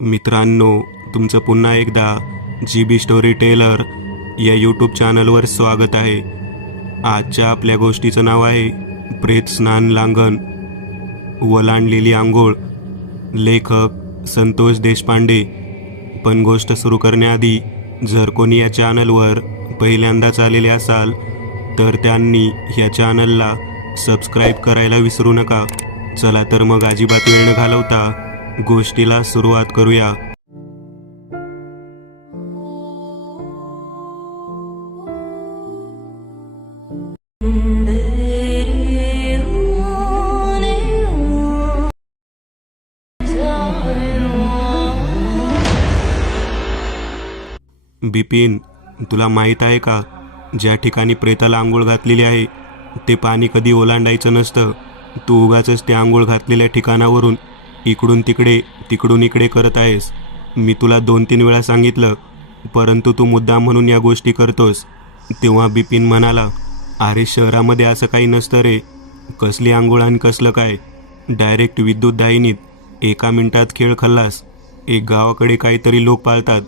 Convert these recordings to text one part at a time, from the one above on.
मित्रांनो, तुमचं पुन्हा एकदा GB स्टोरी टेलर या यूट्यूब चॅनलवर स्वागत आहे. आजच्या आपल्या गोष्टीचं नाव आहे प्रेत स्नान लांघन, ओलांडलेली आंघोळ. लेखक संतोष देशपांडे. पण गोष्ट सुरू करण्याआधी जर कोणी या चॅनलवर पहिल्यांदाच आलेले असाल तर त्यांनी या चॅनलला सबस्क्राईब करायला विसरू नका. चला तर मग अजिबात वेळ न घालवता गोष्टीला सुरुवात करूया. बिपिन, तुला माहीत आहे का, ज्या ठिकाणी प्रेताला आंघोळ घातलेली आहे ते पाणी कधी ओलांडायचं नसतं. तू उगाचच त्या आंघोळ घातलेल्या ठिकाणावरून इकडून तिकडे तिकडून इकडे करत आहेस. मी तुला 2-3 वेळा सांगितलं, परंतु तू मुद्दाम म्हणून या गोष्टी करतोस. तेव्हा बिपिन म्हणाला, अरे शहरामध्ये असं काही नसतं रे. कसली आंघोळ आणि कसलं काय, डायरेक्ट विद्युत दाहिनीत 1 मिनिटात खेळ खल्लास. एक गावाकडे काहीतरी लोक पाळतात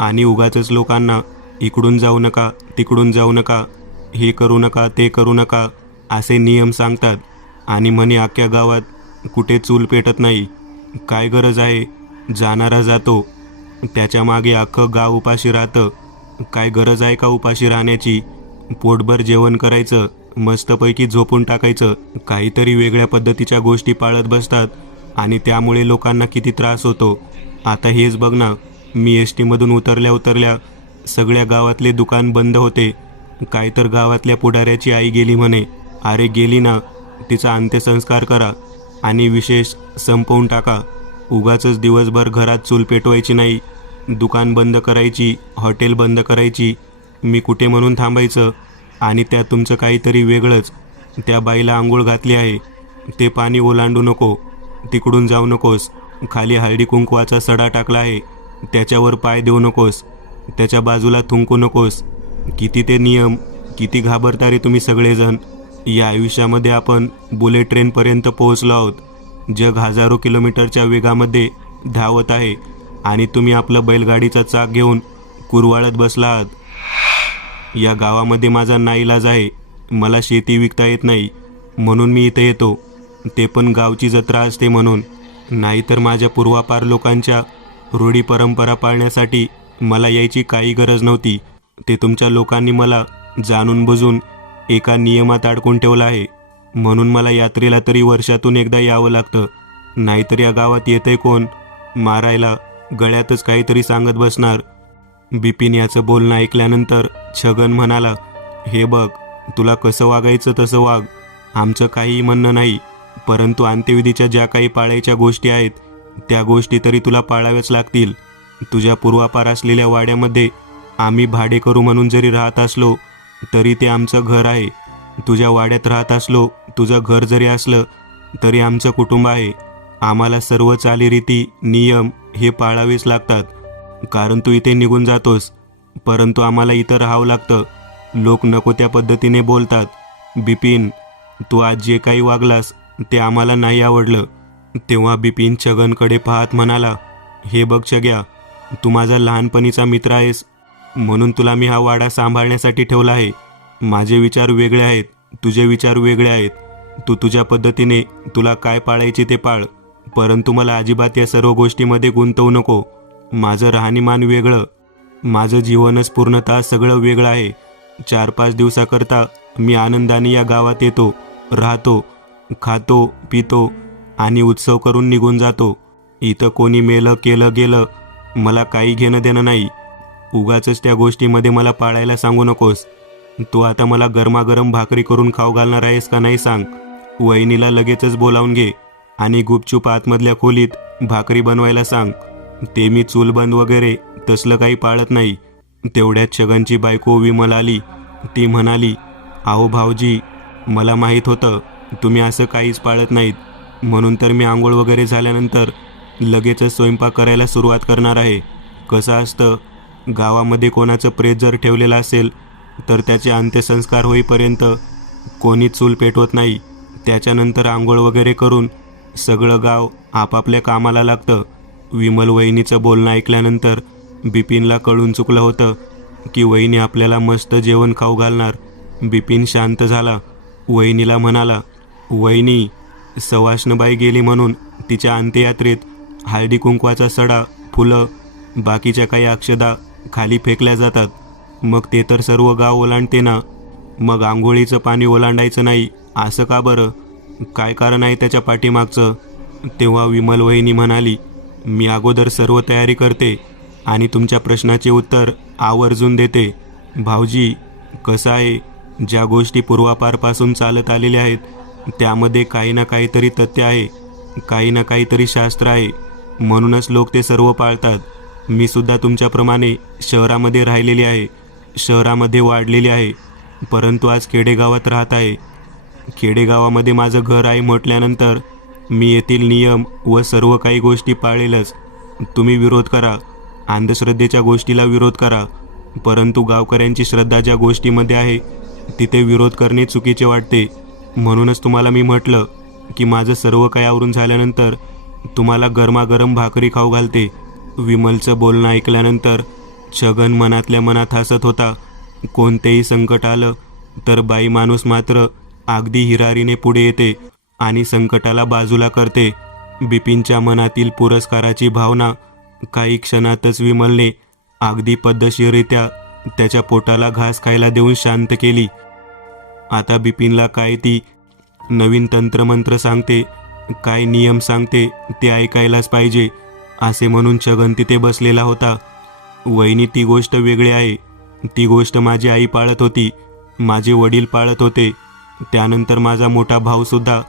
आणि उगाचच लोकांना इकडून जाऊ नका तिकडून जाऊ नका, हे करू नका ते करू नका असे नियम सांगतात आणि म्हणे अख्ख्या गावात कुठे चूल पेटत नाही. काय गरज आहे, जाणारा जातो, त्याच्या मागे अख्खं गाव उपाशी राहतं. काय गरज आहे का उपाशी राहण्याची? पोटभर जेवण करायचं, मस्तपैकी झोपून टाकायचं. काहीतरी वेगळ्या पद्धतीच्या गोष्टी पाळत बसतात आणि त्यामुळे लोकांना किती त्रास होतो. आता हेच बघ ना, मी STमधून उतरल्या सगळ्या गावातले दुकान बंद होते. काय तर गावातल्या पुढाऱ्याची आई गेली म्हणे. अरे गेली ना, तिचा अंत्यसंस्कार करा आणि विशेष संपवून टाका. उगाचच दिवसभर घरात चूल पेटवायची नाही, दुकान बंद करायची, हॉटेल बंद करायची. मी कुठे म्हणून थांबायचं? आणि त्या तुमचं काहीतरी वेगळंच. त्या बाईला आंघोळ घातली आहे, ते पाणी ओलांडू नको, तिकडून जाऊ नकोस. खाली हळदी कुंकवाचा सडा टाकला आहे, त्याच्यावर पाय देऊ नकोस, त्याच्या बाजूला थुंकू नकोस. किती ते नियम, किती घाबरता रे तुम्ही सगळेजण. या आयुष्यामध्ये आपण बुलेट ट्रेनपर्यंत पोहोचलो आहोत. जग हजारो किलोमीटरच्या वेगामध्ये धावत आहे आणि तुम्ही आपलं बैलगाडीचा चाक घेऊन कुरवाळत बसला आहात. या गावामध्ये माझा नाईलाज आहे. मला शेती विकता येत नाही म्हणून मी इथे येतो, ते पण गावची जत्रा असते म्हणून. नाहीतर माझ्या पूर्वापार लोकांच्या रूढी परंपरा पाळण्यासाठी मला यायची काही गरज नव्हती. ते तुमच्या लोकांनी मला जाणून बुजून एका नियमात अडकून ठेवलं आहे, म्हणून मला यात्रेला तरी वर्षातून एकदा यावं लागतं. नाहीतर या गावात येतंय कोण मारायला, गळ्यातच काहीतरी सांगत बसणार. बिपिन याचं बोलणं ऐकल्यानंतर छगन म्हणाला, हे बघ, तुला कसं वागायचं तसं वाग, आमचं काहीही म्हणणं नाही. परंतु अंत्यविधीच्या ज्या काही पाळायच्या गोष्टी आहेत त्या गोष्टी तरी तुला पाळाव्याच लागतील. तुझ्या पूर्वापार असलेल्या वाड्यामध्ये आम्ही भाडे करू म्हणून जरी राहत असलो तरी ते आमचं घर आहे. तुझ्या वाड्यात राहत असलो, तुझं घर जरी असलं तरी आमचं कुटुंब आहे. आम्हाला सर्व चालीरीती नियम हे पाळावेच लागतात, कारण तू इथे निघून जातोस, परंतु आम्हाला इथं राहावं लागतं. लोक नको त्या पद्धतीने बोलतात. बिपिन, तू आज जे काही वागलास ते आम्हाला नाही आवडलं. तेव्हा बिपिन छगनकडे पाहत म्हणाला, हे बघ छग्या, तू माझा लहानपणीचा मित्र आहेस म्हणून तुला मी हा वाडा सांभाळण्यासाठी ठेवला आहे. माझे विचार वेगळे आहेत, तुझे विचार वेगळे आहेत. तू तुझ्या पद्धतीने तुला काय पाळायचे ते पाळ, परंतु मला अजिबात या सर्व गोष्टीमध्ये गुंतवू नको. माझं राहणीमान वेगळं, माझं जीवनच पूर्णतः सगळं वेगळं आहे. 4-5 दिवसाकरता मी आनंदाने या गावात येतो, राहतो, खातो पितो आणि उत्सव करून निघून जातो. इथं कोणी मेलं केलं गेलं मला काही घेणं देणं नाही. उगाचच त्या गोष्टीमध्ये मला पाळायला सांगू नकोस. तू आता मला गरमागरम भाकरी करून खाऊ घालणार आहेस का नाही सांग. वहिनीला लगेचच बोलावून घे आणि गुपचूप आतमधल्या खोलीत भाकरी बनवायला सांग. ते मी चूलबंद वगैरे तसलं काही पाळत नाही. तेवढ्यात छगनची बायको विमल आली. ती म्हणाली, अहो भाऊजी, मला माहीत होतं तुम्ही असं काहीच पाळत नाहीत, म्हणून तर मी आंघोळ वगैरे झाल्यानंतर लगेचच स्वयंपाक करायला सुरुवात करणार आहे. कसं असतं, गावामध्ये कोणाचं प्रेत जर ठेवलेलं असेल तर त्याचे अंत्यसंस्कार होईपर्यंत कोणी चूल पेटवत नाही. त्याच्यानंतर आंघोळ वगैरे करून सगळं गाव आपापल्या कामाला लागतं. विमल वहिनीचं बोलणं ऐकल्यानंतर बिपिनला कळून चुकलं होतं की वहिनी आपल्याला मस्त जेवण खाऊ घालणार. बिपिन शांत झाला. वहिनीला म्हणाला, वहिनी, सवाष्णबाई गेली म्हणून तिच्या अंत्ययात्रेत हळदी कुंकवाचा सडा, फुलं, बाकीच्या काही अक्षदा खाली फेकल्या जातात. मग ते तर सर्व गाव ओलांडते ना. मग आंघोळीचं पाणी ओलांडायचं नाही असं का बरं? काय कारण आहे त्याच्या पाठीमागचं? तेव्हा विमल वहिनी म्हणाली, मी अगोदर सर्व तयारी करते आणि तुमच्या प्रश्नाचे उत्तर आवर्जून देते. भाऊजी, कसं आहे, ज्या गोष्टी पूर्वापारपासून चालत आलेल्या आहेत त्यामध्ये काही ना काहीतरी तथ्य आहे, काही ना काहीतरी शास्त्र आहे, म्हणूनच लोक ते सर्व पाळतात. मी सुद्धा तुमच्याप्रमाणे शहरामध्ये राहिलेली आहे, शहरामध्ये वाढलेली आहे, परंतु आज खेडेगावात राहत आहे. खेडेगावामध्ये माझं घर आहे म्हटल्यानंतर मी येथील नियम व सर्व काही गोष्टी पाळेलच. तुम्ही विरोध करा, अंधश्रद्धेच्या गोष्टीला विरोध करा, परंतु गावकऱ्यांची श्रद्धा ज्या गोष्टीमध्ये आहे तिथे विरोध करणे चुकीचे वाटते. म्हणूनच तुम्हाला मी म्हटलं की माझं सर्व काही आवरून झाल्यानंतर तुम्हाला गरमागरम भाकरी खाऊ घालते. विमलचं बोलणं ऐकल्यानंतर छगन मनातल्या मनात हसत होता. कोणतेही संकट आलं तर बाई माणूस मात्र अगदी हिरारीने पुढे येते आणि संकटाला बाजूला करते. बिपिनच्या मनातील पुरस्काराची भावना काही क्षणातच विमलने अगदी पद्धतशीररित्या त्याच्या पोटाला घास खायला देऊन शांत केली. आता बिपिनला काय ती नवीन तंत्रमंत्र सांगते, काय नियम सांगते ते ऐकायलाच पाहिजे असे म्हणून छगन तिथे बसलेला होता. वहिनी, ती गोष्ट वेगळी आहे. ती गोष्ट माझी आई पाळत होती, माझे वडील पाळत होते, त्यानंतर माझा मोठा भाऊसुद्धा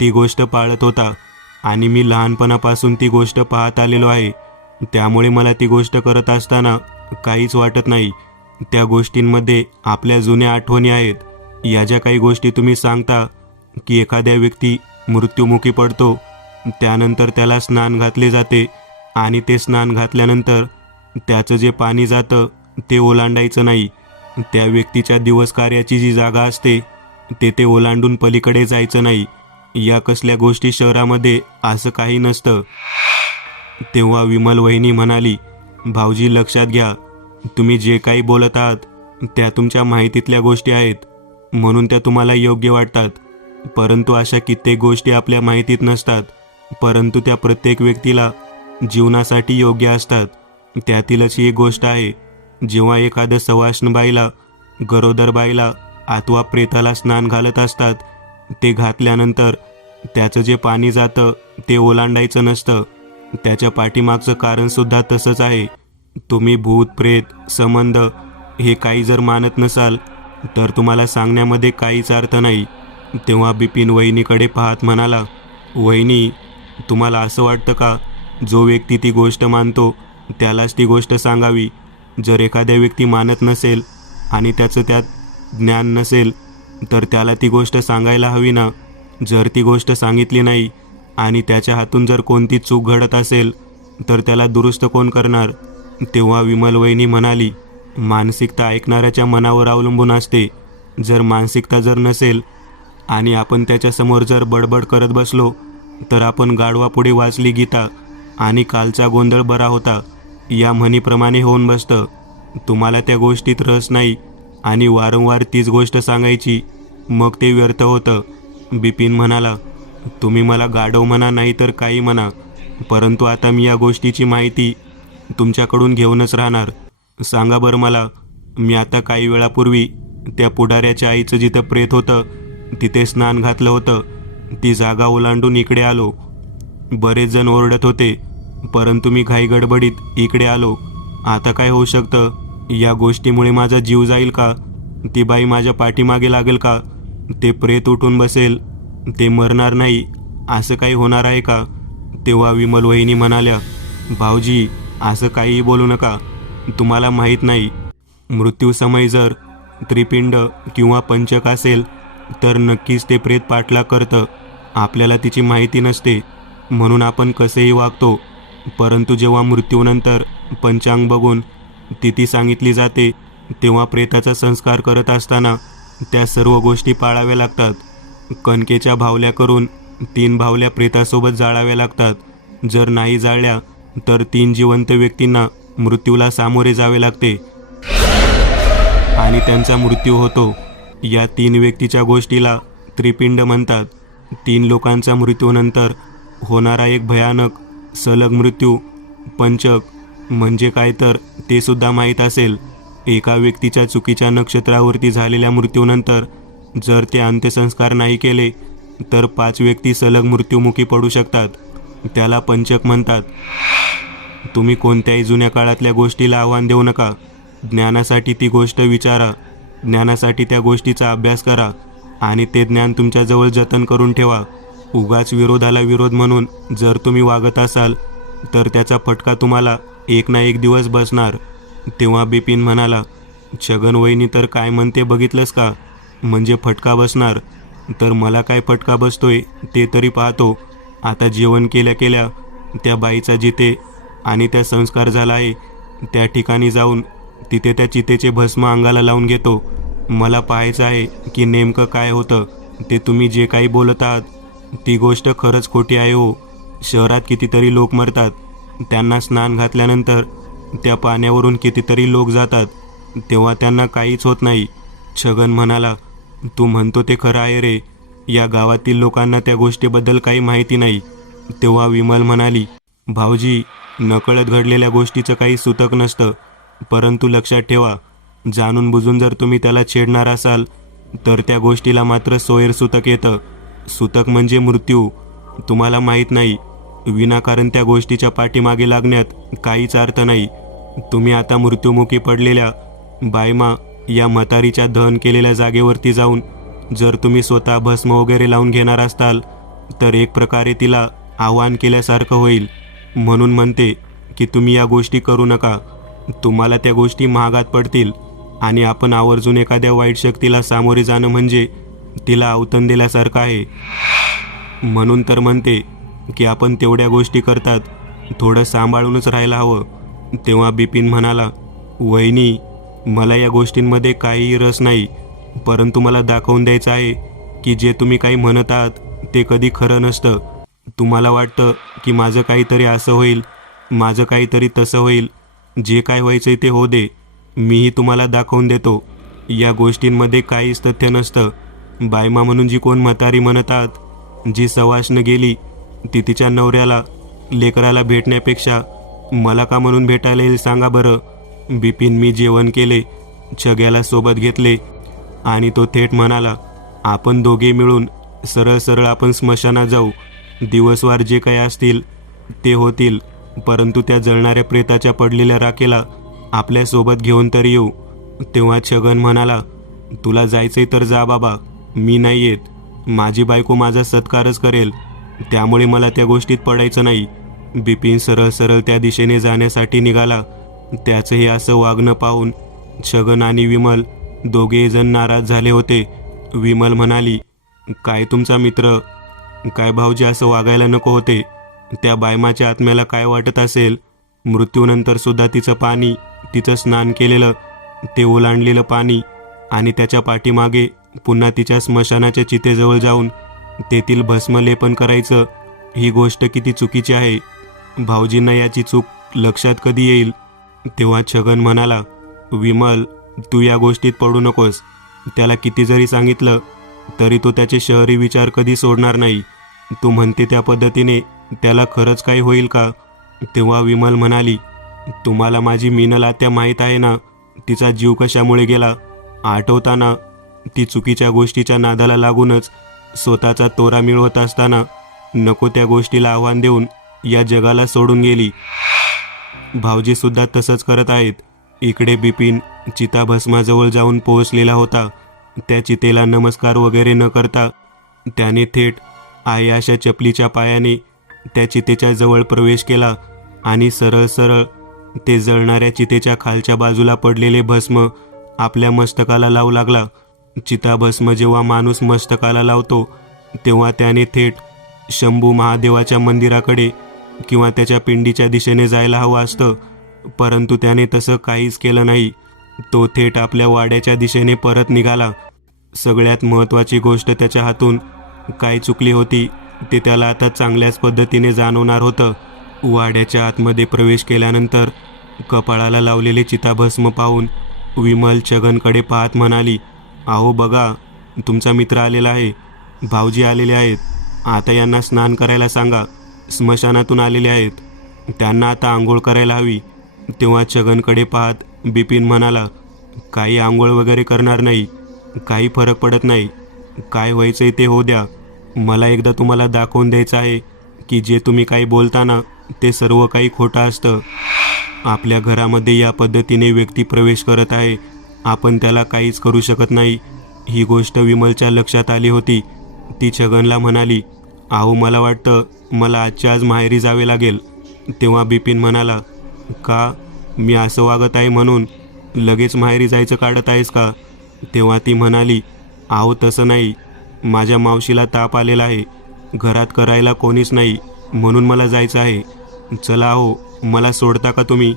ती गोष्ट पाळत होता आणि मी लहानपणापासून ती गोष्ट पाहत आलेलो आहे. त्यामुळे मला ती गोष्ट करत असताना काहीच वाटत नाही. त्या गोष्टींमध्ये आपल्या जुन्या आठवणी आहेत. या ज्या काही गोष्टी तुम्ही सांगता की एखाद्या व्यक्ती मृत्युमुखी पडतो, त्यानंतर त्याला स्नान घातले जाते आणि ते स्नान घातल्यानंतर त्याचं जे पाणी जातं ते ओलांडायचं नाही. त्या व्यक्तीच्या दिवस कार्याची जी जागा असते ते ओलांडून पलीकडे जायचं नाही. या कसल्या गोष्टी शहरामध्ये असं काही नसतं. तेव्हा विमल वहिनी म्हणाली, भाऊजी, लक्षात घ्या, तुम्ही जे काही बोलत आहात त्या तुमच्या माहितीतल्या गोष्टी आहेत, म्हणून त्या तुम्हाला योग्य वाटतात. परंतु अशा कित्येक गोष्टी आपल्या माहितीत नसतात, परंतु त्या प्रत्येक व्यक्तीला जीवनासाठी योग्य असतात. त्यातीलच ही एक गोष्ट आहे, जेव्हा एखाद्या सवाष्ण बाईला, गरोदर बाईला अथवा प्रेताला स्नान घालत असतात, ते घातल्यानंतर त्याचं जे पाणी जातं ते ओलांडायचं नसतं. त्याच्या पाठीमागचं कारणसुद्धा तसंच आहे. तुम्ही भूत, प्रेत, संबंध हे काही जर मानत नसाल तर तुम्हाला सांगण्यामध्ये काहीच अर्थ नाही. तेव्हा बिपिन वहिनीकडे पाहत म्हणाला, वहिनी, तुम्हाला असं वाटतं का जो व्यक्ती ती गोष्ट मानतो त्यालाच ती गोष्ट सांगावी? जर एखाद्या व्यक्ती मानत नसेल आणि त्याचं त्यात ज्ञान नसेल तर त्याला ती गोष्ट सांगायला हवी ना. जर ती गोष्ट सांगितली नाही आणि त्याच्या हातून जर कोणती चूक घडत असेल तर त्याला दुरुस्त कोण करणार? तेव्हा विमल वहिनी म्हणाली, मानसिकता ऐकणाऱ्याच्या मनावर अवलंबून असते. जर मानसिकता जर नसेल आणि आपण त्याच्यासमोर जर बडबड करत बसलो तर आपण गाढवापुढे वाचली गीता आणि कालचा गोंधळ बरा होता या म्हणीप्रमाणे होऊन बसतं. तुम्हाला त्या गोष्टीत रस नाही आणि वारंवार तीच गोष्ट सांगायची, मग ते व्यर्थ होतं. बिपिन म्हणाला, तुम्ही मला गाढव म्हणा नाही तर काही म्हणा, परंतु आता मी या गोष्टीची माहिती तुमच्याकडून घेऊनच राहणार. सांगा बरं मला, मी आता काही वेळापूर्वी त्या पुढाऱ्याच्या आईचं जिथं प्रेत होतं तिथे स्नान घातलं होतं. ती जागा ओलांडून इकडे आलो. बरेच जण ओरडत होते, परंतु मी घाईगडबडीत इकडे आलो. आता काय होऊ शकतं? या गोष्टीमुळे माझा जीव जाईल का? ती बाई माझ्या पाठीमागे लागेल का? ते प्रेत उठून बसेल? ते मरणार नाही असं काही होणार आहे का? तेव्हा विमल वहिनी म्हणाल्या, भाऊजी, असं काहीही बोलू नका. तुम्हाला माहीत नाही, मृत्यूसमयी जर त्रिपिंड किंवा पंचक असेल तर नक्कीच ते प्रेत पाठलाग करतं. आपल्याला तिची माहिती नसते म्हणून आपण कसेही वागतो, परंतु जेव्हा मृत्यूनंतर पंचांग बघून तिथी सांगितली जाते तेव्हा प्रेताचा संस्कार करत असताना त्या सर्व गोष्टी पाळाव्या लागतात. कणकेच्या भावल्या करून 3 भावल्या प्रेतासोबत जाळाव्या लागतात. जर नाही जाळल्या तर 3 जिवंत व्यक्तींना मृत्यूला सामोरे जावे लागते आणि त्यांचा मृत्यू होतो. या 3 व्यक्तीच्या गोष्टीला त्रिपिंड म्हणतात. 3 लोकांचा मृत्यूनंतर होणारा एक भयानक सलग मृत्यू पंचक म्हणजे काय तर ते सुद्धा माहीत असेल. एका व्यक्तीच्या चुकीच्या नक्षत्रावरती झालेल्या मृत्यूनंतर जर ते अंत्यसंस्कार नाही केले तर 5 व्यक्ती सलग मृत्युमुखी पडू शकतात. त्याला पंचक म्हणतात. तुम्ही कोणत्याही जुन्या काळातल्या गोष्टीला आव्हान देऊ नका. ज्ञानासाठी ती गोष्ट विचारा, ज्ञानासाठी त्या गोष्टीचा अभ्यास करा आणि ते ज्ञान तुमच्याजवळ जतन करून ठेवा. उगाच विरोधाला विरोध म्हणून जर तुम्ही वागत असाल तर त्याचा फटका तुम्हाला एक ना एक दिवस बसणार. तेव्हा बिपिन म्हणाला, छगन वहिनी तर काय म्हणते बघितलंस का? म्हणजे फटका बसणार. तर मला काय फटका बसतोय ते तरी पाहतो. आता जेवण केल्या केल्या त्या बाईचा जिथे आणि त्या संस्कार झाला आहे त्या ठिकाणी जाऊन तिथे त्या चितेचे भस्म अंगाला लावून घेतो. मला पाहायचं आहे की नेमकं काय होतं ते. तुम्ही जे काही बोलत आहात ती गोष्ट खरंच खोटी आहे हो. शहरात कितीतरी लोक मरतात. त्यांना स्नान घातल्यानंतर त्या पाण्यावरून कितीतरी लोक जातात तेव्हा त्यांना काहीच होत नाही. छगन म्हणाला, तू म्हणतो ते खरं आहे रे. या गावातील लोकांना त्या गोष्टीबद्दल काही माहिती नाही. तेव्हा विमल म्हणाली, भाऊजी, नकळत घडलेल्या गोष्टीचं काही सूतक नसतं. परंतु लक्षात ठेवा, जाणून बुजून जर तुम्ही त्याला छेडणार असाल तर त्या गोष्टीला मात्र सोयर सूतक येतं. सूतक म्हणजे मृत्यू. तुम्हाला माहीत नाही, विनाकारण त्या गोष्टीच्या पाठीमागे लागण्यात काहीच अर्थ नाही. तुम्ही आता मृत्युमुखी पडलेल्या बायमा या म्हातारीच्या दहन केलेल्या जागेवरती जाऊन जर तुम्ही स्वतः भस्म वगैरे लावून घेणार असताल तर एक प्रकारे तिला आव्हान केल्यासारखं होईल. म्हणून म्हणते की तुम्ही या गोष्टी करू नका. तुम्हाला त्या गोष्टी महागात पडतील आणि आपण आवर्जून एखाद्या वाईट शक्तीला सामोरे जाणं म्हणजे तिला अवतन दिल्यासारखं आहे. म्हणून तर म्हणते की आपण तेवढ्या गोष्टी करतात थोडं सांभाळूनच राहायला हवं. तेव्हा बिपिन म्हणाला, वहिनी, मला या गोष्टींमध्ये काहीही रस नाही. परंतु मला दाखवून द्यायचं आहे की जे तुम्ही काही म्हणत आहात ते कधी खरं नसतं. तुम्हाला वाटतं की माझं काहीतरी असं होईल, माझं काहीतरी तसं होईल. जे काय व्हायचं ते हो दे. मीही तुम्हाला दाखवून देतो या गोष्टींमध्ये काहीच तथ्य नसतं. बायमा म्हणून जी कोण म्हातारी म्हणत आहात, जी सवाष्ण गेली, ती तिच्या नवऱ्याला लेकराला भेटण्यापेक्षा मला का म्हणून भेटायला येईल सांगा बरं. बिपिन मी जेवण केले, छग्याला सोबत घेतले आणि तो थेट म्हणाला, आपण दोघे मिळून सरळ सरळ आपण स्मशानात जाऊ. दिवसवार जे काही असतील ते होतील, परंतु त्या जळणाऱ्या प्रेताच्या पडलेल्या राखेला आपल्यासोबत घेऊन तरी येऊ. तेव्हा छगन म्हणाला, तुला जायचंय तर जा बाबा, मी नाही येत. माझी बायको माझा सत्कारच करेल, त्यामुळे मला त्या गोष्टीत पडायचं नाही. बिपिन सरळ सरळ त्या दिशेने जाण्यासाठी निघाला. त्याचं हे असं वागणं पाहून छगन आणि विमल दोघे जण नाराज झाले होते. विमल म्हणाली, काय तुमचा मित्र, काय भाऊजी असं वागायला नको होते. त्या बायमाच्या आत्म्याला काय वाटत असेल. मृत्यूनंतर सुद्धा तिचं पाणी, तिचं स्नान केलेलं ते ओलांडलेलं पाणी आणि त्याच्या पाठीमागे पुन्हा तिच्या स्मशानाच्या चितेजवळ जाऊन तेथील भस्मलेपन करायचं, ही गोष्ट किती चुकीची आहे. भाऊजींना याची चूक लक्षात कधी येईल. तेव्हा छगन म्हणाला, विमल, तू या गोष्टीत पडू नकोस. त्याला किती जरी सांगितलं तरी तो त्याचे शहरी विचार कधी सोडणार नाही. तू म्हणते त्या पद्धतीने त्याला खरंच काही होईल का? तेव्हा विमल म्हणाली, तुम्हाला माझी मीनल आत्या माहीत आहे ना, तिचा जीव कशामुळे गेला. आठवताना ती चुकीच्या गोष्टीच्या नादाला लागूनच स्वतःचा तोरा मिळवत असताना नको त्या गोष्टीला आव्हान देऊन या जगाला सोडून गेली. भाऊजीसुद्धा तसंच करत आहेत. इकडे बिपिन चिताभस्माजवळ जाऊन पोहोचलेला होता. त्या चितेला नमस्कार वगैरे न करता त्याने थेट आहे अशा चपलीच्या पायाने त्या चितेच्या जवळ प्रवेश केला आणि सरळ सरळ ते जळणाऱ्या चितेच्या खालच्या बाजूला पडलेले भस्म आपल्या मस्तकाला लावू लागला. चिताभस्म जेव्हा माणूस मस्तकाला लावतो तेव्हा त्याने थेट शंभू महादेवाच्या मंदिराकडे किंवा त्याच्या पिंडीच्या दिशेने जायला हवं असतं, परंतु त्याने तसं काहीच केलं नाही. तो थेट आपल्या वाड्याच्या दिशेने परत निघाला. सगळ्यात महत्त्वाची गोष्ट त्याच्या हातून काय चुकली होती ते त्याला आता चांगल्याच पद्धतीने जाणवणार होतं. वाड्याच्या आतमध्ये प्रवेश केल्यानंतर कपाळाला लावलेले चिताभस्म पाहून विमल छगनकडे पाहत म्हणाली, अहो बघा, तुमचा मित्र आलेला आहे, भाऊजी आलेले आहेत. आता यांना स्नान करायला सांगा. स्मशानातून आलेले आहेत, त्यांना आता आंघोळ करायला हवी. तेव्हा छगनकडे पाहत बिपिन म्हणाला, काही आंघोळ वगैरे करणार नाही, काही फरक पडत नाही. काय व्हायचंय ते होऊ द्या. मला एकदा तुम्हाला दाखवून द्यायचं आहे की जे तुम्ही काही बोलता ना ते सर्व काही खोटं असतं. आपल्या घरामध्ये या पद्धतीने व्यक्ती प्रवेश करत आहे, आपण त्याला काहीच करू शकत नाही. ही गोष्ट विमलच्या लक्षात आली होती. ती छगनला म्हणाली, अहो मला वाटतं मला आजच्या आज माहेरी जावे लागेल. तेव्हा बिपिन म्हणाला, का, मी असं वागत आहे म्हणून लगेच माहेरी जायचं काढत आहेस का? तेव्हा ती म्हणाली, अहो तसं नाही, माझ्या मावशीला ताप आलेला आहे, घरात करायला कोणीच नाही, म्हणून मला जायचं आहे. चला अहो, मला सोडता का तुम्ही?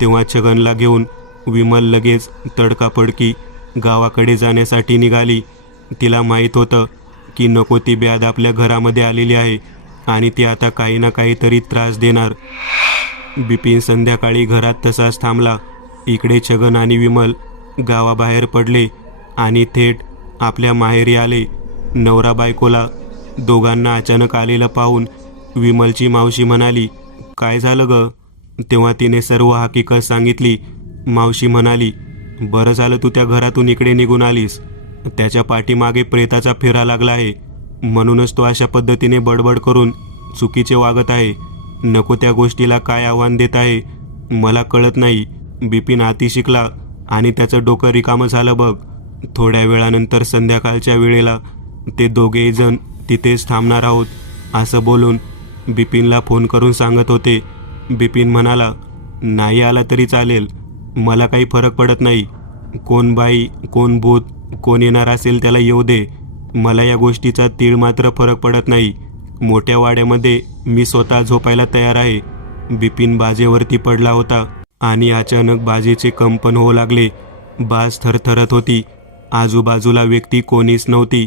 तेव्हा छगनला घेऊन विमल लगेच तडकाफडकी गावाकडे जाण्यासाठी निघाली. तिला माहीत होतं की नको ती ब्याद आपल्या घरामध्ये आलेली आहे आणि ती आता काही ना काहीतरी त्रास देणार. बिपिन संध्याकाळी घरात तसाच थांबला. इकडे छगन आणि विमल गावाबाहेर पडले आणि थेट आपल्या माहेरी आले. नवरा बायकोला दोघांना अचानक आलेलं पाहून विमलची मावशी म्हणाली, काय झालं ग? तेव्हा तिने सर्व हकीकत सांगितली. मावशी म्हणाली, बरं झालं तू त्या घरातून इकडे निघून आलीस. त्याच्या पाठीमागे प्रेताचा फेरा लागला आहे, म्हणूनच तो अशा पद्धतीने बडबड करून चुकीचे वागत आहे. नको त्या गोष्टीला काय आव्हान देत आहे मला कळत नाही. बिपिन आती शिकला आणि त्याचं डोकं रिकामं झालं बघ. थोड्या वेळानंतर संध्याकाळच्या वेळेला ते दोघेही जण तिथेच थांबणार आहोत असं बोलून बिपिनला फोन करून सांगत होते. बिपिन म्हणाला, नाही आला तरी चालेल, मला काही फरक पडत नाही. कोण बाई, कोण भूत, कोण येणार असेल त्याला येऊ दे, मला या गोष्टीचा तीळ मात्र फरक पडत नाही. मोठ्या वाड्यामध्ये मी स्वतः झोपायला तयार आहे. बिपिन बाजेवरती पडला होता आणि अचानक बाजेचे कंपन होऊ लागले. बाज थरथरत होती. आजूबाजूला व्यक्ती कोणीच नव्हती.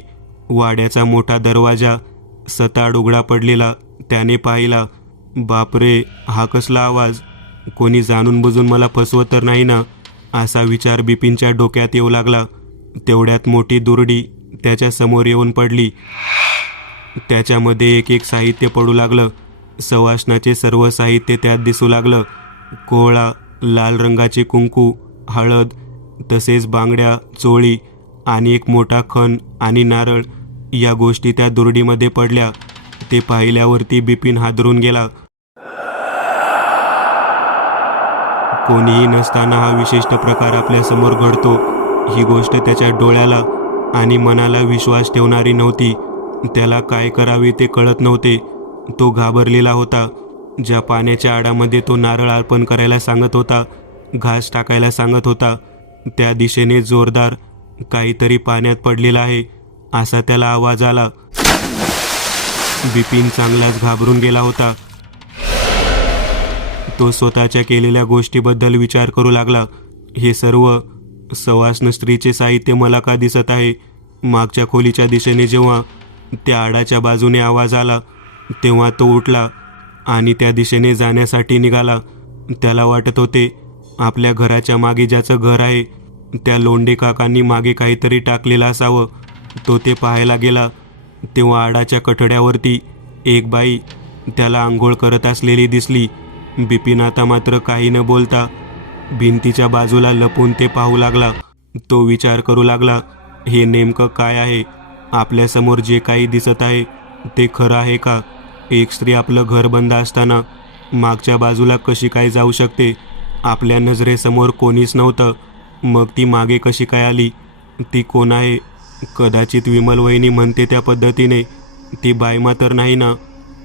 वाड्याचा मोठा दरवाजा सताड उघडा पडलेला त्याने पाहिला. बापरे, हा कसला आवाज? कोणी जाणून बुजून मला फसवत तर नाही ना, असा विचार बिपिनच्या डोक्यात येऊ लागला. तेवढ्यात मोठी दुरडी त्याच्या समोर येऊन पडली. त्याच्यामध्ये एक एक साहित्य पडू लागलं. सवाष्णाचे सर्व साहित्य त्यात दिसू लागलं. कोहळा, लाल रंगाचे कुंकू, हळद, तसेच बांगड्या, चोळी आणि एक मोठा खण आणि नारळ या गोष्टी त्या दुरडीमध्ये पडल्या. ते पाहिल्यावरती बिपिन हादरून गेला. कोणीही नसताना हा विशिष्ट प्रकार आपल्यासमोर घडतो, ही गोष्ट त्याच्या डोळ्याला आणि मनाला विश्वास ठेवणारी नव्हती. त्याला काय करावे ते कळत नव्हते. तो घाबरलेला होता. ज्या पाण्याच्या आडामध्ये तो नारळ अर्पण करायला सांगत होता, घास टाकायला सांगत होता, त्या दिशेने जोरदार काहीतरी पाण्यात पडलेला आहे असा त्याला आवाज आला. बिपिन चांगलाच घाबरून गेला होता. तो स्वतःच्या केलेल्या गोष्टीबद्दल विचार करू लागला. हे सर्व सवाष्ण स्त्रीचे साहित्य मला का दिसत आहे? मागच्या खोलीच्या दिशेने जेव्हा त्या आडाच्या बाजूने आवाज आला तेव्हा तो उठला आणि त्या दिशेने जाण्यासाठी निघाला. त्याला वाटत होते आपल्या घराच्या मागे ज्याचं घर आहे त्या लोंढे काकांनी मागे काहीतरी टाकलेलं असावं. तो ते पाहायला गेला तेव्हा आडाच्या कठड्यावरती एक बाई त्याला आंघोळ करत असलेली दिसली. बिपिन आता मात्र काही न बोलता भिंतीच्या बाजूला लपून ते पाहू लागला. तो विचार करू लागला, हे नेमकं काय आहे? आपल्यासमोर जे काही दिसत आहे ते खरं आहे का? एक स्त्री आपलं घर बंद असताना मागच्या बाजूला कशी काय जाऊ शकते? आपल्या नजरेसमोर कोणीच नव्हतं, मग ती मागे कशी काय आली? ती कोण आहे? कदाचित विमल वहिनी म्हणते त्या पद्धतीने ती बायमा तर नाही ना?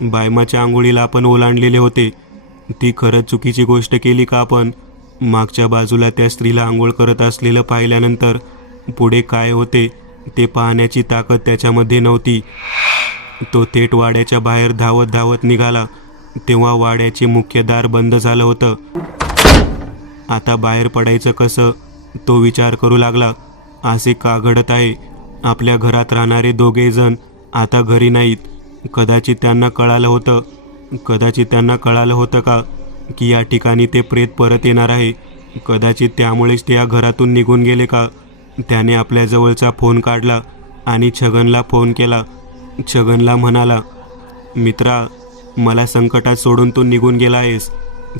बायमाच्या आंघोळीला आपण ओलांडलेले होते. ती खरंच चुकीची गोष्ट केली का आपण? मागच्या बाजूला त्या स्त्रीला आंघोळ करत असलेलं पाहिल्यानंतर पुढे काय होते ते पाहण्याची ताकद त्याच्यामध्ये नव्हती. तो थेट वाड्याच्या बाहेर धावत धावत निघाला तेव्हा वाड्याचे मुख्य दार बंद झालं होतं. आता बाहेर पडायचं कसं? तो विचार करू लागला. असे का घडत आहे? आपल्या घरात राहणारे दोघे जण आता घरी नाहीत. कदाचित त्यांना कळालं होतं कदाचित त्यांना कळालं होतं का की या ठिकाणी ते प्रेत परत येणार आहे? कदाचित त्यामुळेच ते या घरातून निघून गेले का? त्याने आपल्या जवळचा फोन काढला आणि छगनला फोन केला. छगनला म्हणाला, मित्रा, मला संकटात सोडून तू निघून गेला आहेस.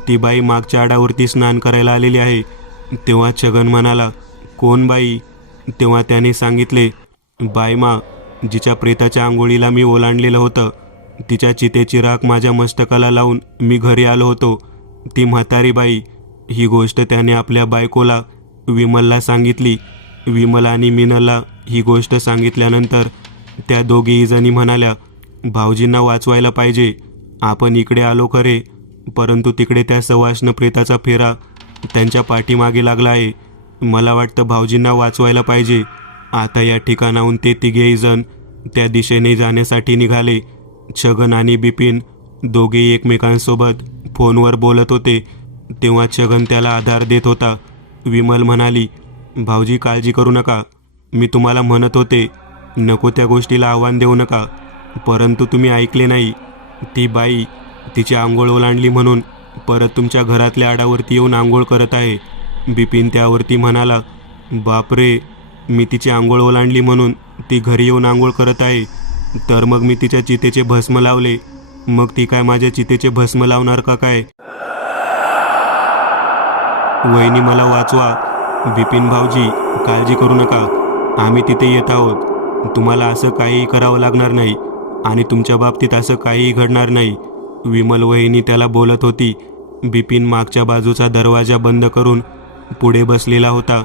ती बाई मागच्या आडावरती स्नान करायला आलेली आहे. तेव्हा छगन म्हणाला, कोण बाई? तेव्हा त्याने सांगितले, बायमा, जिच्या प्रेताच्या आंघोळीला मी ओलांडलेलं होतं. तिच्या चितेची राख माझ्या मस्तकाला लावून मी घरी आलो होतो. ती म्हातारी बाई. ही गोष्ट त्याने आपल्या बायकोला विमलला सांगितली. विमल आणि मीनलला ही गोष्ट सांगितल्यानंतर त्या दोघीही जणी म्हणाल्या, भाऊजींना वाचवायला पाहिजे. आपण इकडे आलो खरे, परंतु तिकडे त्या सवाष्ण प्रेताचा फेरा त्यांच्या पाठीमागे लागला आहे. मला वाटतं भाऊजींना वाचवायला पाहिजे. आता या ठिकाणाहून ते तिघेही जण त्या दिशेने जाण्यासाठी निघाले. छगन आणि बिपिन दोघेही एकमेकांसोबत फोनवर बोलत होते. तेव्हा छगन त्याला आधार देत होता. विमल म्हणाली, भाऊजी काळजी करू नका. मी तुम्हाला म्हणत होते नको त्या गोष्टीला आव्हान देऊ नका, परंतु तुम्ही ऐकले नाही. ती बाई तिची आंघोळ ओलांडली म्हणून परत तुमच्या घरातल्या आडावरती येऊन आंघोळ करत आहे. बिपिन त्यावरती म्हणाला, बापरे, मी तिची आंघोळ ओलांडली म्हणून ती घरी येऊन आंघोळ करत आहे? तर मग मी तिच्या चितेचे भस्म लावले, मग ती काय माझ्या चितेचे भस्म लावणार का काय? वहिनी, मला वाचवा. बिपिन भाऊजी, काळजी करू नका. आम्ही तिथे येत आहोत. तुम्हाला असं काहीही करावं लागणार नाही आणि तुमच्या बाबतीत असं काहीही घडणार नाही. विमल वहिनी त्याला बोलत होती. बिपिन मागच्या बाजूचा दरवाजा बंद करून पुढे बसलेला होता.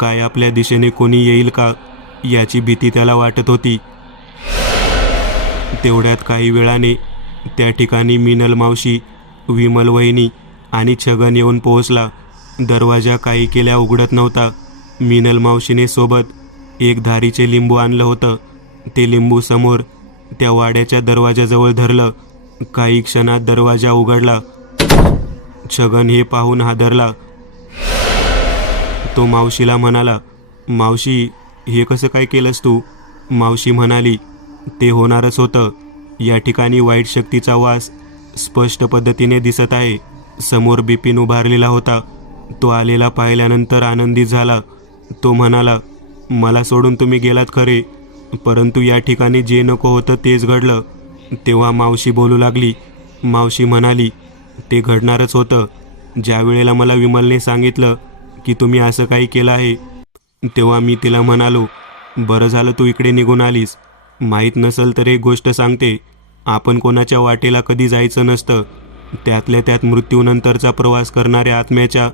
काय आपल्या दिशेने कोणी येईल का याची भीती त्याला वाटत होती. तेवढ्यात काही वेळाने त्या ठिकाणी मीनल मावशी, विमल वहिनी आणि छगन येऊन पोहोचला. दरवाजा काही केल्या उघडत नव्हता. मीनल मावशीने सोबत एक धारीचे लिंबू आणलं होतं. ते लिंबू समोर त्या वाड्याच्या दरवाजाजवळ धरलं. काही क्षणात दरवाजा उघडला. छगन हे पाहून हादरला. तो मावशीला म्हणाला, मावशी, हे कसं काय केलंस तू? मावशी म्हणाली, ते होणारच होतं. या ठिकाणी वाईट शक्तीचा वास स्पष्ट पद्धतीने दिसत आहे. समोर बिपिन उभारलेला होता. तो आलेला पाहिल्यानंतर आनंदित झाला. तो म्हणाला, मला सोडून तुम्ही गेलात खरे, परंतु या ठिकाणी जे नको होतं तेच घडलं. तेव्हा मावशी बोलू लागली. मावशी म्हणाली, ते घडणारच होतं. ज्या वेळेला मला विमलने सांगितलं की तुम्ही असं काही केलं आहे, तेव्हा मी तिला म्हणालो, बरं झालं तू इकडे निघून आलीस. माहीत नसेल तर एक गोष्ट सांगते, आपण कोणाच्या वाटेला कधी जायचं नसतं. त्यातल्या त्यात मृत्यूनंतरचा प्रवास करणाऱ्या आत्म्याच्या,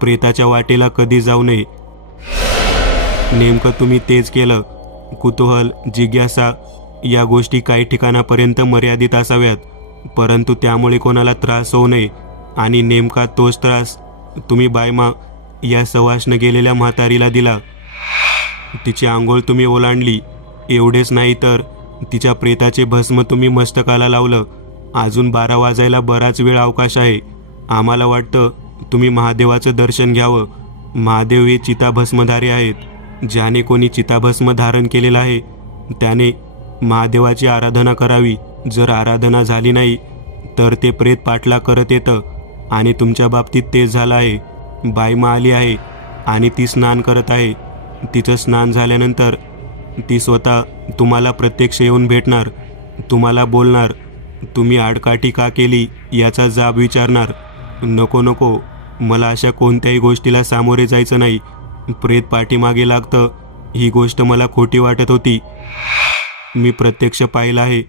प्रेताच्या वाटेला कधी जाऊ नये. नेमकं तुम्ही तेच केलं. कुतूहल, जिज्ञासा या गोष्टी काही ठिकाणापर्यंत मर्यादित असाव्यात, परंतु त्यामुळे कोणाला त्रास होऊ नये. आणि नेमका तोच त्रास तुम्ही बायमा या सवाष्ण गेलेल्या म्हातारीला दिला. तिची आंघोळ तुम्ही ओलांडली. एवढेच नाही तर तिच्या प्रेताचे भस्म तुम्ही मस्तकाला लावलं. अजून 12 वाजायला बराच वेळ अवकाश आहे. आम्हाला वाटतं तुम्ही महादेवाचं दर्शन घ्यावं. महादेव हे चिताभस्मधारी आहेत. ज्याने कोणी चिताभस्म धारण केलेलं आहे त्याने महादेवाची आराधना करावी. जर आराधना झाली नाही तर ते प्रेत पाठला करत येतं आणि तुमच्या बाबतीत तेच झालं आहे. बायमा आली आहे आणि ती स्नान करत आहे. तिचं स्नान झाल्यानंतर ती स्वतः तुम्हाला प्रत्यक्ष येऊन भेटणार, तुम्हाला बोलणार, तुम्ही आडकाठी का केली याचा जाब विचारणार. नको नको, मला अशा कोणत्याही गोष्टीला सामोरे जायचं नाही. प्रेत पाठीमागे लागतं ही गोष्ट मला खोटी वाटत होती. मी प्रत्यक्ष पाहिलं आहे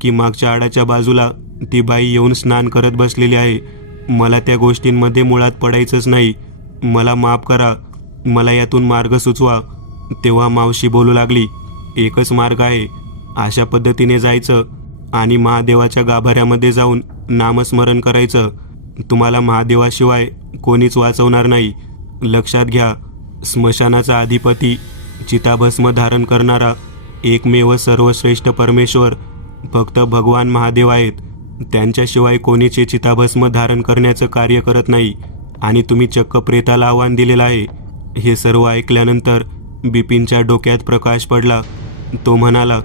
की मागच्या आडाच्या बाजूला ती बाई येऊन स्नान करत बसलेली आहे. मला त्या गोष्टींमध्ये मुळात पडायचंच नाही. मला माफ करा. मला यातून मार्ग सुचवा. तेव्हा मावशी बोलू लागली, एकच मार्ग आहे. अशा पद्धतीने जायचं आणि महादेवाच्या गाभाऱ्यामध्ये जाऊन नामस्मरण करायचं. तुम्हाला महादेवाशिवाय कोणीच वाचवणार नाही. लक्षात घ्या, स्मशानाचा अधिपती, चिताभस्म धारण करणारा एकमेव सर्वश्रेष्ठ परमेश्वर फक्त भगवान महादेव आहेत. त्यांच्याशिवाय कोणीचे चिताभस्म धारण करण्याचं कार्य करत नाही आणि तुम्ही चक्क प्रेताला आव्हान दिलेलं आहे. हे सर्व ऐकल्यानंतर बिपिनच्या डोक्यात प्रकाश पडला. तो म्हणाला,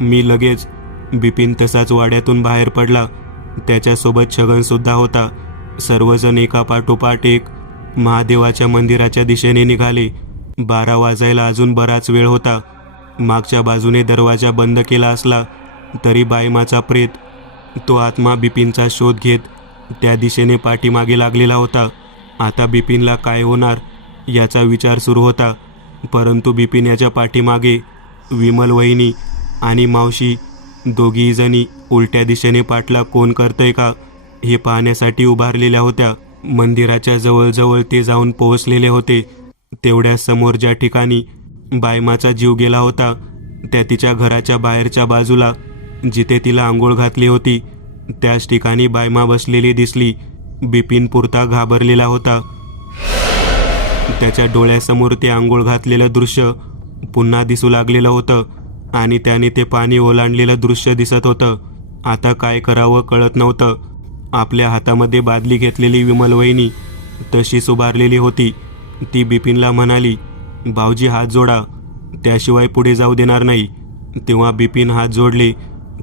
मी लगेच. बिपिन तसाच वाड्यातून बाहेर पडला. त्याच्यासोबत छगनसुद्धा होता. सर्वजण एका पाठोपाठ एक महादेवाच्या मंदिराच्या दिशेने निघाले. 12 वाजायला अजून बराच वेळ होता. मागच्या बाजूने दरवाजा बंद केला असला तरी बायमाचा प्रेत, तो आत्मा बिपिनचा शोध घेत त्या दिशेने पाठीमागे लागलेला होता. आता बिपिनला काय होणार याचा विचार सुरू होता. परंतु बिपिन याच्या पाठीमागे विमल वहिनी आणि मावशी दोघीही जणी उलट्या दिशेने पाठलाग कोण करतंय का हे पाहण्यासाठी उभारलेल्या होत्या. मंदिराच्या जवळजवळ ते जाऊन पोहोचलेले होते. तेवढ्या समोर ज्या ठिकाणी बायमाचा जीव गेला होता त्या तिच्या घराच्या बाहेरच्या बाजूला जिथे तिला आंघोळ घातली होती त्याच ठिकाणी बायमा बसलेली दिसली. बिपिन पुरता घाबरलेला होता. त्याच्या डोळ्यासमोर ते आंघोळ घातलेलं दृश्य पुन्हा दिसू लागलेलं होतं आणि त्याने ते पाणी ओलांडलेलं दृश्य दिसत होतं. आता काय करावं कळत नव्हतं. आपल्या हातामध्ये बादली घेतलेली विमल वहिनी तशीच उभारलेली होती. ती बिपिनला म्हणाली, भाऊजी हात जोडा, त्याशिवाय पुढे जाऊ देणार नाही. तेव्हा बिपिन हात जोडले.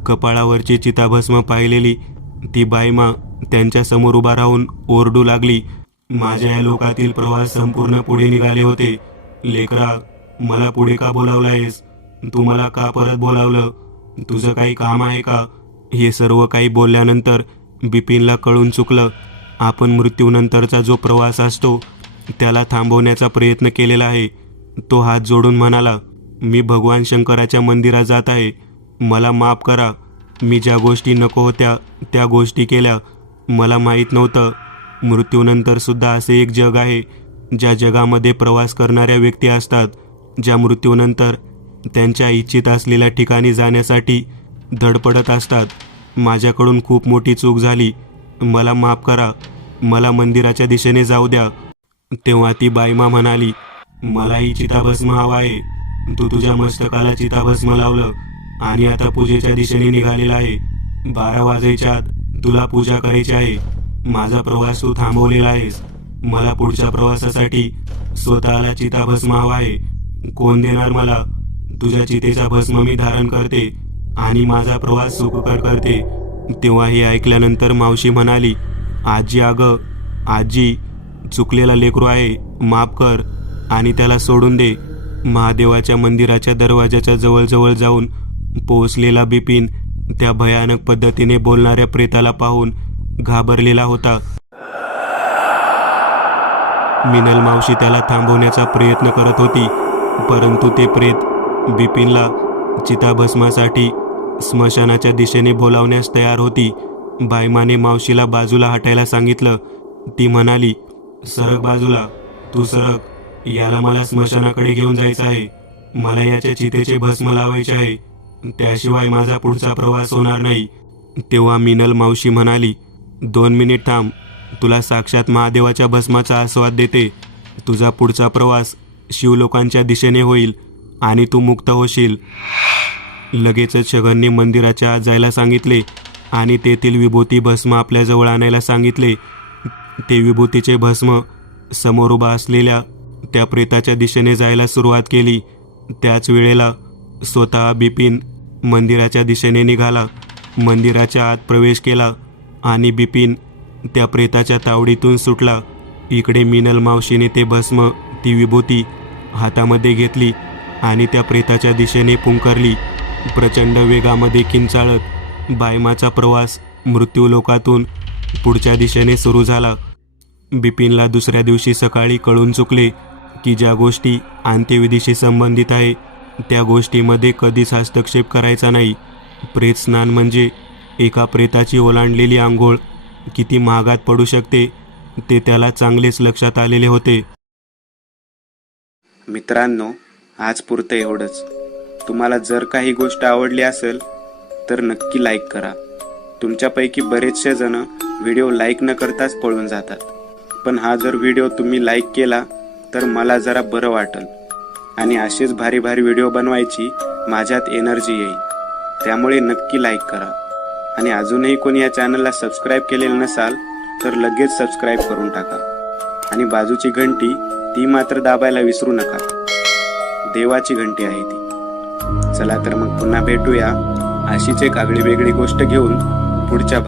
कपाळावरची चिताभस्म पाहिलेली ती बायमा त्यांच्यासमोर उभा राहून ओरडू लागली, माझ्या या लोकातील प्रवास संपूर्ण पुढे निघाले होते. लेकरा, मला पुढे का बोलावलायस? तू मला का परत बोलावलं? तुझं काही काम आहे का? हे सर्व काही बोलल्यानंतर बिपिनला कळून चुकलं. आपण मृत्यूनंतरचा जो प्रवास असतो त्याला थांबवण्याचा प्रयत्न केलेला आहे. तो हात जोडून म्हणाला, मी भगवान शंकराच्या मंदिरात जात आहे. मला माफ करा. मी ज्या गोष्टी नको होत्या त्या गोष्टी केल्या. मला माहीत नव्हतं मृत्यूनंतरसुद्धा असे एक जग आहे ज्या जगामध्ये प्रवास करणाऱ्या व्यक्ती असतात, ज्या मृत्यूनंतर त्यांच्या इच्छित असलेल्या ठिकाणी जाण्यासाठी धडपडत असतात. माझ्याकडून खूप मोठी चूक झाली. मला माफ करा. मला मंदिराच्या दिशेने जाऊ द्या. तेव्हा ती बायमा म्हणाली, मलाही चिताभस्म हवा आहे. तू तुझ्या मस्तकाला चिताभस्म लावलं आणि आता पूजेच्या दिशेने निघालेला आहे. 12 वाजायच्या आत तुला पूजा करायची आहे. माझा प्रवास तू थांबवलेला आहेस. मला पुढच्या प्रवासासाठी स्वतःला चिताभस्म हवा आहे. कोण देणार मला? तुझ्या चितेचा भस्म मी धारण करते आणि माझा प्रवास सुखकर करते. तेव्हा हे ऐकल्यानंतर मावशी म्हणाली, आजी, अगं आजी, चुकलेला लेकरू आहे, माफ कर आणि त्याला सोडून दे. महादेवाच्या मंदिराच्या दरवाजाच्या जवळजवळ जाऊन पोहोचलेला बिपिन त्या भयानक पद्धतीने बोलणाऱ्या प्रेताला पाहून घाबरलेला होता. मिनल मावशी त्याला थांबवण्याचा प्रयत्न करत होती, परंतु ते प्रेत बिपिनला चिताभस्मासाठी स्मशानाच्या दिशेने बोलावण्यास तयार होती. बायमाने मावशीला बाजूला हटायला सांगितलं. ती म्हणाली, सरक बाजूला, तू सरक. याला मला स्मशानाकडे घेऊन जायचं आहे. मला याच्या चितेचे भस्म लावायचे आहे. त्याशिवाय माझा पुढचा प्रवास होणार नाही. तेव्हा मिनल मावशी म्हणाली, 2 मिनिट थांब. तुला साक्षात महादेवाच्या भस्माचा आस्वाद देते. तुझा पुढचा प्रवास शिवलोकांच्या दिशेने होईल आणि तू मुक्त होशील. लगेचच छगनने मंदिराच्या आत जायला सांगितले आणि तेथील विभूती भस्म आपल्याजवळ आणायला सांगितले. ते विभूतीचे भस्म समोर उभा असलेल्या त्या प्रेताच्या दिशेने जायला सुरुवात केली. त्याच वेळेला स्वतः बिपिन मंदिराच्या दिशेने निघाला. मंदिराच्या आत प्रवेश केला आणि बिपिन त्या प्रेताच्या तावडीतून सुटला. इकडे मिनल मावशीने ते भस्म, ती विभूती हातामध्ये घेतली आणि त्या प्रेताच्या दिशेने पुंकरली. प्रचंड वेगामध्ये किंचाळत बायमाचा प्रवास मृत्यूलोकातून पुढच्या दिशेने सुरू झाला. बिपिनला दुसऱ्या दिवशी सकाळी कळून चुकले की ज्या गोष्टी अंत्यविधीशी संबंधित आहे त्या गोष्टीमध्ये कधीच हस्तक्षेप करायचा नाही. प्रेत स्नान म्हणजे एका प्रेताची ओलांडलेली आंघोळ किती महागात पडू शकते ते त्याला चांगलेच लक्षात आलेले होते. मित्रांनो, आज पुरतं एवढंच. तुम्हाला जर काही गोष्ट आवडली असेल तर नक्की लाईक करा. तुमच्यापैकी बरेचसे जण व्हिडिओ लाईक न करताच पळून जातात, पण हा जर व्हिडिओ तुम्ही लाईक केला तर मला जरा बरं वाटेल आणि असेच भारी भारी व्हिडिओ बनवायची माझ्यात एनर्जी येईल. त्यामुळे नक्की लाईक करा आणि अजूनही कोणी या चॅनलला सबस्क्राईब केलेलं नसाल तर लगेच सबस्क्राईब करून टाका आणि बाजूची घंटी ती मात्र दाबायला विसरू नका. देवाची घंटी आहे ती. चला तर मग पुन्हा भेटूया अशीच एक आगळी वेगळी गोष्ट घेऊन पुढच्या